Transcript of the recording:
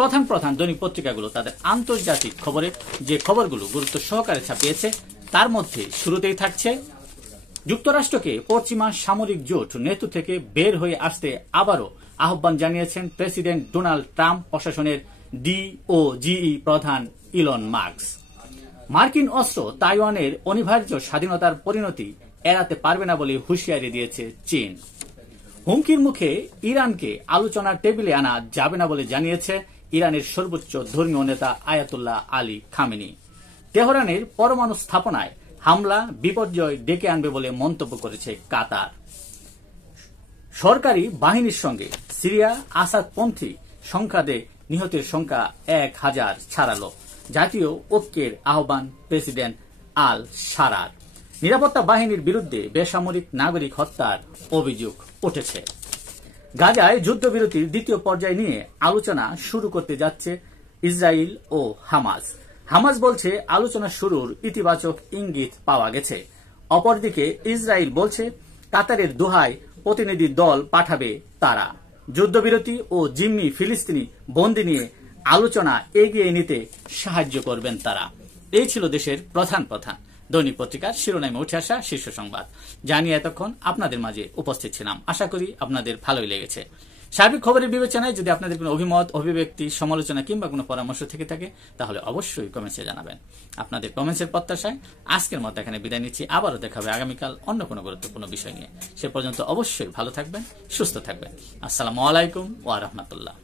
প্রধান প্রধান দৈনিক পত্রিকাগুলো তাদের আন্তর্জাতিক খবরে যে খবরগুলো গুরুত্ব সহকারে ছাপিয়েছে তার মধ্যে শুরুতেই থাকছে যুক্তরাষ্ট্রকে পশ্চিমা সামরিক জোট নেতু থেকে বের হয়ে আসতে আবারও আহ্বান জানিয়েছেন প্রেসিডেন্ট ডোনাল্ড ট্রাম্প প্রশাসনের ডিওজিই প্রধান ইলন মাস্ক। মার্কিন অস্ত্র তাইওয়ানের অনিবার্য স্বাধীনতার পরিণতি এড়াতে পারবে না বলে হুঁশিয়ারি দিয়েছে চীন। হুমকির মুখে ইরানকে আলোচনার টেবিলে আনা যাবে না বলে জানিয়েছে ইরানের সর্বোচ্চ ধর্মীয় নেতা আয়াতুল্লাহ আলী খামেনি। তেহরানের পরমাণু স্থাপনায় হামলা বিপর্যয় ডেকে আনবে বলে মন্তব্য করেছে কাতার। সরকারি বাহিনীর সঙ্গে সিরিয়া আসাদপন্থী সংঘাতে নিহতের সংখ্যা 1000 ছাড়ালো। জাতীয় ঐক্যের আহ্বান প্রেসিডেন্ট আল সারার। নিরাপত্তা বাহিনীর বিরুদ্ধে বেসামরিক নাগরিক হত্যার অভিযোগ উঠেছে। গাজায় যুদ্ধবিরতির দ্বিতীয় পর্যায় নিয়ে আলোচনা শুরু করতে যাচ্ছে ইসরায়েল ও হামাস। হামাস বলছে আলোচনা শুরুর ইতিবাচক ইঙ্গিত পাওয়া গেছে। অপরদিকে ইসরায়েল বলছে কাতারের দোহায় প্রতিনিধি দল পাঠাবে তারা। যুদ্ধবিরতি ও জিম্মি ফিলিস্তিনি বন্দী নিয়ে আলোচনা এগিয়ে নিতে সাহায্য করবেন তারা। এই ছিল দেশের প্রধান প্রধান দৈনিক পত্রিকার শিরোনামে উঠে আসা শীর্ষ সংবাদ, যা নিয়ে এতক্ষণ আপনাদের মাঝে উপস্থিত ছিলাম। আশা করি আপনাদের ভালোই লেগেছে। সার্বিক খবরের বিবেচনায় যদি আপনাদের কোনো অভিমত, অভিব্যক্তি, সমালোচনা কিংবা কোনো পরামর্শ থেকে থাকে তাহলে অবশ্যই কমেন্টসে জানাবেন। আপনাদের কমেন্টসের প্রত্যাশায় আজকের মতো এখানে বিদায় নিচ্ছি। আবারও দেখা হবে আগামীকাল অন্য কোনো গুরুত্বপূর্ণ বিষয় নিয়ে। সে পর্যন্ত অবশ্যই ভালো থাকবেন, সুস্থ থাকবেন। আসসালামু আলাইকুম ওয়া রাহমাতুল্লাহ।